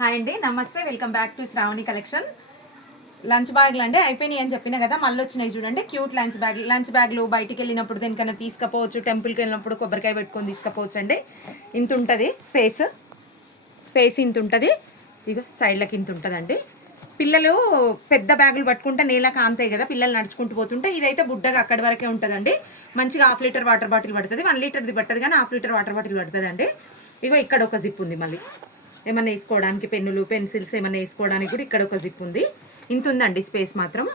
Hi అండి, నమస్తే. Welcome back to Shravani collection. Lunch బ్యాగ్లు అండి అయిపోయినాయి అని చెప్పిన కదా, మళ్ళీ వచ్చినాయి చూడండి. క్యూట్ లంచ్ బ్యాగ్లు బయటికి వెళ్ళినప్పుడు దేనికైనా తీసుకపోవచ్చు, టెంపుల్కి వెళ్ళినప్పుడు కొబ్బరికాయ పెట్టుకొని తీసుకపోవచ్చు అండి. ఇంత ఉంటుంది స్పేస్ ఇంత ఉంటుంది. ఇక సైడ్లకి ఇంత ఉంటుందండి. పిల్లలు పెద్ద బ్యాగులు పట్టుకుంటే నేల కాంతాయి కదా, పిల్లలు నడుచుకుంటూ పోతుంటే ఇదైతే బుడ్డగా అక్కడి వరకే ఉంటుందండి. మంచిగా 1/2 లీటర్ వాటర్ బాటిల్ పడుతుంది, 1 లీటర్ది పడుతుంది కానీ 1/2 లీటర్ వాటర్ బాటిల్ పడుతుంది అండి. ఇగో ఇక్కడ ఒక జిప్ ఉంది, మళ్ళీ ఏమన్నా వేసుకోవడానికి పెన్నులు పెన్సిల్స్ ఏమన్నా వేసుకోవడానికి కూడా ఇక్కడ ఒక జిప్ ఉంది. ఇంత ఉందండి స్పేస్ మాత్రం,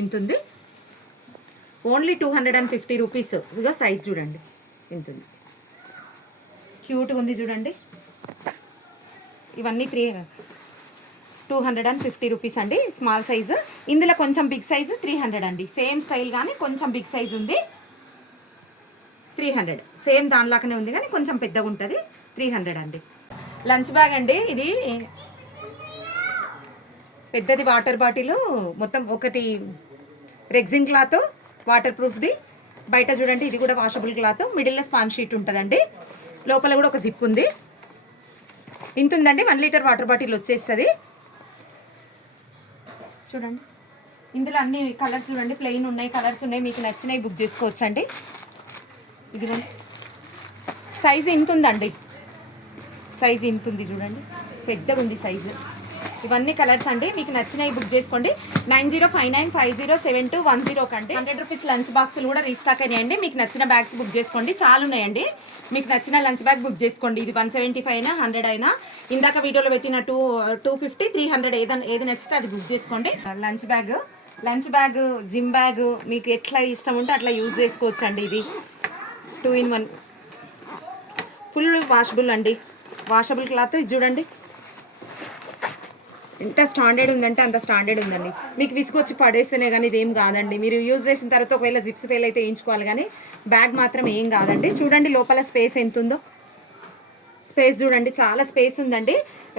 ఇంత ఉంది. Only 250 rupees. ఇక సైజ్ చూడండి ఇంత ఉంది, క్యూట్గా ఉంది చూడండి. ఇవన్నీ 250 రూపీస్ అండి, స్మాల్ సైజు. ఇందులో కొంచెం బిగ్ సైజు 300 అండి. సేమ్ స్టైల్ కానీ కొంచెం బిగ్ సైజు ఉంది 300. సేమ్ దానిలాగానే ఉంది కానీ కొంచెం పెద్దగా ఉంటుంది 300 అండి. లంచ్ బ్యాగ్ అండి ఇది. పెద్దది వాటర్ బాటిల్, మొత్తం ఒకటి రెగ్జిన్ క్లాత్ వాటర్ ప్రూఫ్ది. బయట చూడండి ఇది కూడా వాషబుల్ క్లాత్, మిడిల్లో స్పాంజ్ షీట్ ఉంటుందండి. లోపల కూడా ఒక జిప్ ఉంది. ఇంత ఉందండి. 1 లీటర్ వాటర్ బాటిల్ వచ్చేస్తుంది. చూడండి ఇందులో అన్ని కలర్స్ చూడండి, ప్లెయిన్ ఉన్నాయి, కలర్స్ ఉన్నాయి, మీకు నచ్చినవి బుక్ చేసుకోవచ్చు అండి. ఇదిగోండి సైజు ఇంత ఉందండి, సైజు ఇంత ఉంది చూడండి, పెద్దగా ఉంది సైజు. ఇవన్నీ కలర్స్ అండి, మీకు నచ్చినవి బుక్ చేసుకోండి. 9059507210 కండి. 100 రూపీస్ లంచ్ బాక్సులు కూడా రీస్టాక్ అయినాయండి. మీకు నచ్చిన బ్యాగ్స్ బుక్ చేసుకోండి, చాలా ఉన్నాయండి. మీకు నచ్చిన లంచ్ బ్యాగ్ బుక్ చేసుకోండి. ఇది 175 అయినా 100 అయినా, ఇందాక వీడియోలో పెట్టిన 250 300 ఏది నచ్చితే అది బుక్ చేసుకోండి. లంచ్ బ్యాగ్ జిమ్ బ్యాగ్ మీకు ఎట్లా ఇష్టం ఉంటే అట్లా యూజ్ చేసుకోవచ్చు అండి. ఇది 2 in 1 ఫుల్ వాషబుల్ అండి, వాషబుల్ క్లాత్. ఇది చూడండి ఎంత స్టాండర్డ్ ఉందంటే అంత స్టాండర్డ్ ఉందండి. మీకు విసుకొచ్చి పడేస్తేనే కానీ ఇదేం కాదండి. మీరు యూజ్ చేసిన తర్వాత ఒకవేళ జిప్స్ ఫెయిల్ అయితే వేయించుకోవాలి కానీ బ్యాగ్ మాత్రం ఏం కాదండి. చూడండి లోపల స్పేస్ ఎంత ఉందో, స్పేస్ చూడండి, చాలా స్పేస్ ఉందండి.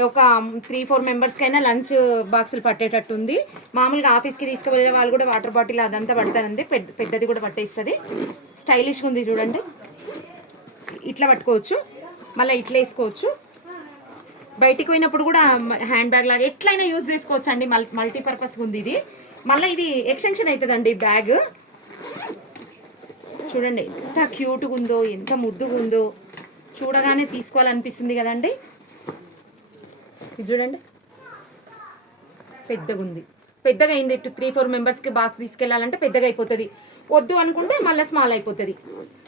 ఒక 3-4 మెంబర్స్కైనా లంచ్ బాక్సులు పట్టేటట్టు ఉంది. మామూలుగా ఆఫీస్కి తీసుకువెళ్ళే వాళ్ళు కూడా వాటర్ బాటిల్ అదంతా పడతారండి. పెద్దది కూడా పట్టేస్తుంది. స్టైలిష్గా ఉంది చూడండి. ఇట్లా పట్టుకోవచ్చు, మళ్ళీ ఇట్లా వేసుకోవచ్చు. బయటికి పోయినప్పుడు కూడా హ్యాండ్ బ్యాగ్ లాగా ఎట్లయినా యూజ్ చేసుకోవచ్చు అండి. మల్టీపర్పస్ ఉంది ఇది. మళ్ళీ ఇది ఎక్స్టెన్షన్ అవుతుందండి బ్యాగ్. చూడండి ఎంత క్యూట్గా ఉందో, ఎంత ముద్దుగా ఉందో, చూడగానే తీసుకోవాలనిపిస్తుంది కదండి. ఇది చూడండి పెద్దగా ఉంది, పెద్దగా అయింది. 3-4 మెంబర్స్కి బాక్స్ తీసుకెళ్ళాలంటే పెద్దగా అయిపోతుంది. వద్దు అనుకుంటే మళ్ళీ స్మాల్ అయిపోతుంది.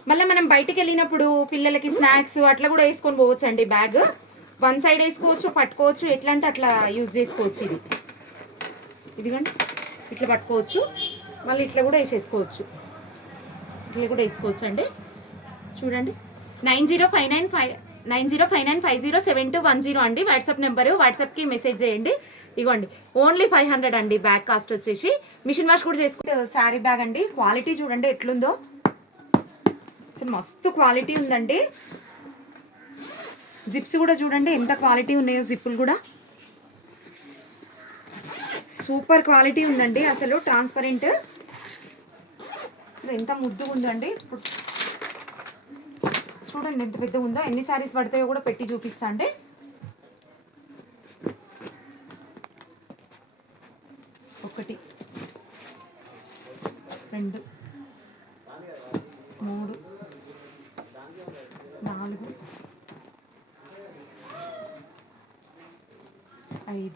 మళ్ళీ మనం బయటికి వెళ్ళినప్పుడు పిల్లలకి స్నాక్స్ అట్లా కూడా వేసుకొని పోవచ్చు అండి. బ్యాగ్ 1 సైడ్ వేసుకోవచ్చు, పట్టుకోవచ్చు, ఎట్లా అంటే అట్లా యూజ్ చేసుకోవచ్చు. ఇదిగండి ఇట్లా పట్టుకోవచ్చు, మళ్ళీ ఇట్లా కూడా వేసేసుకోవచ్చు, ఇట్లా కూడా వేసుకోవచ్చు అండి. చూడండి 9059507210 అండి వాట్సాప్ నెంబరు. వాట్సాప్కి మెసేజ్ చేయండి. ఇగోండి ఓన్లీ 500 అండి బ్యాగ్ కాస్ట్ వచ్చేసి. మిషన్ వాష్ కూడా చేసుకుంటే శారీ బ్యాగ్ అండి. క్వాలిటీ చూడండి ఎట్లుందో, అసలు మస్తు క్వాలిటీ ఉందండి. జిప్స్ కూడా చూడండి ఎంత క్వాలిటీ ఉన్నాయో, జిప్పులు కూడా సూపర్ క్వాలిటీ ఉందండి. అసలు ట్రాన్స్పరెంట్, అసలు ఎంత ముద్దుగా ఉందండి. ఇప్పుడు చూడండి ఎంత పెద్దగా ఉందో. ఎన్ని శారీస్ పడతాయో కూడా పెట్టి చూపిస్తా అండి. ఒకటి, 2, 3, 4, 5, 6,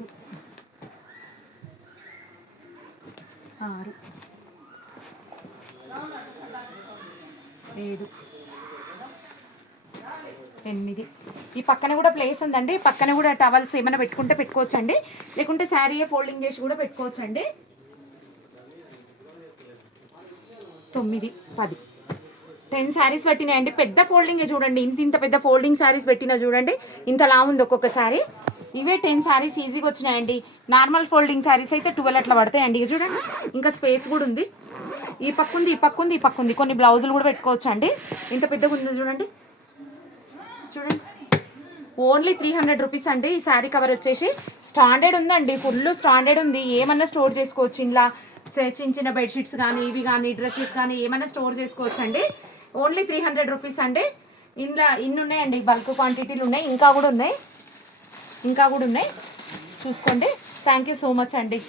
7, 8. ఈ పక్కన కూడా ప్లేస్ ఉందండి. పక్కన కూడా టవల్స్ ఏమైనా పెట్టుకుంటే పెట్టుకోవచ్చు అండి, లేకుంటే శారీ ఫోల్డింగ్ చేసి కూడా పెట్టుకోవచ్చు అండి. 9, 10, 10 శారీస్ పెట్టినాయండి. పెద్ద ఫోల్డింగ్ చూడండి, ఇంత పెద్ద ఫోల్డింగ్ శారీస్ పెట్టినా చూడండి, ఇంతలా ఉంది ఒక్కొక్క శారీ. ఇవే 10 శారీస్ ఈజీగా వచ్చినాయండి. నార్మల్ ఫోల్డింగ్ శారీస్ అయితే 12 అట్లా పడతాయండి. ఇక చూడండి ఇంకా స్పేస్ కూడా ఉంది. ఈ పక్క ఉంది, ఈ పక్క ఉంది, ఈ పక్క ఉంది. కొన్ని బ్లౌజులు కూడా పెట్టుకోవచ్చు అండి. ఇంత పెద్దగా ఉంది చూడండి. చూడండి ఓన్లీ 300 రూపీస్ అండి. ఈ శారీ కవర్ వచ్చేసి స్టాండర్డ్ ఉందండి, ఫుల్ స్టాండర్డ్ ఉంది. ఏమన్నా స్టోర్ చేసుకోవచ్చు ఇంట్లో. చిన్న చిన్న బెడ్షీట్స్ కానీ ఇవి కానీ డ్రెస్సెస్ కానీ ఏమైనా స్టోర్ చేసుకోవచ్చు అండి. ఓన్లీ 300 రూపీస్ అండి. ఇందులో ఇన్ని ఉన్నాయండి, బల్క్ క్వాంటిటీలు ఉన్నాయి, ఇంకా కూడా ఉన్నాయి. ఇంకా కూడా ఉన్నాయి, చూసుకోండి. థ్యాంక్ యూ సో మచ్ అండి.